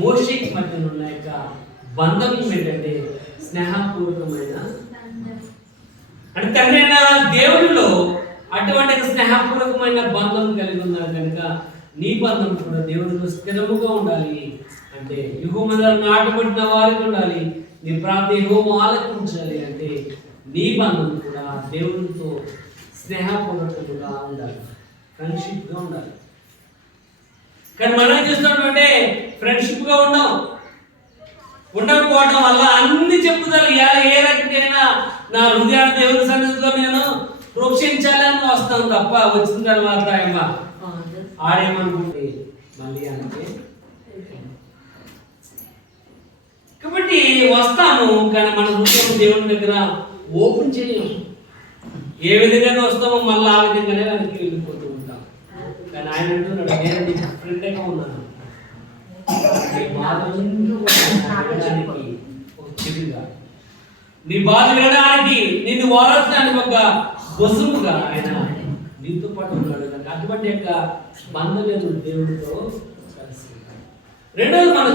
మోషేకి మధ్య ఉన్న యొక్క బంధం ఏంటంటే స్నేహపూర్వకమైన, అంటే తండ్రి అయిన దేవునిలో అటువంటి స్నేహపూర్వకమైన బంధం కలిగి ఉన్నారు కనుక నీ బంధం కూడా దేవునిలో స్థిరముగా ఉండాలి. అంటే యుగములో నాటబడిన వారికి ఉండాలి. నీ ప్రార్థన యెహోవా ఆలకించాలి అంటే నీ బంధం కూడా దేవునితో స్నేహపూర్వకంగా ఉండాలి, ఫ్రెండ్షిప్గా ఉండాలి. కానీ మనం చూస్తున్నటువంటి ఫ్రెండ్షిప్గా ఉండకపోవడం వల్ల అన్ని చెప్పుతారు. ఏ రకంగా నా హృదయాన్ని దేవుని సన్నిధిలో నేను ప్రోక్షించాలని వస్తాను తప్ప వచ్చిన తర్వాత ఆడేమనుకుంటే మళ్ళీ అంటే కాబట్టి వస్తాము, కానీ మన హృదయం దేవుని దగ్గర ఓపెన్ చేయము. ఏ విధంగా వస్తామో మళ్ళీ ఆ విధంగానే దానికి వెళ్ళిపోతూ ఉంటాం. కానీ ఆయన అంటున్నాడు, నేను నీకు ఫ్రెండ్గా ఉన్నాను, నీ బాధ వినడానికి నిన్ను ఓదార్చడానికి ఒక బొసుముగా ఆయన నీతో పాటు ఉన్నాడు. అటువంటి యొక్క బంధం దేవుడితో కలిసి. రెండోది మనం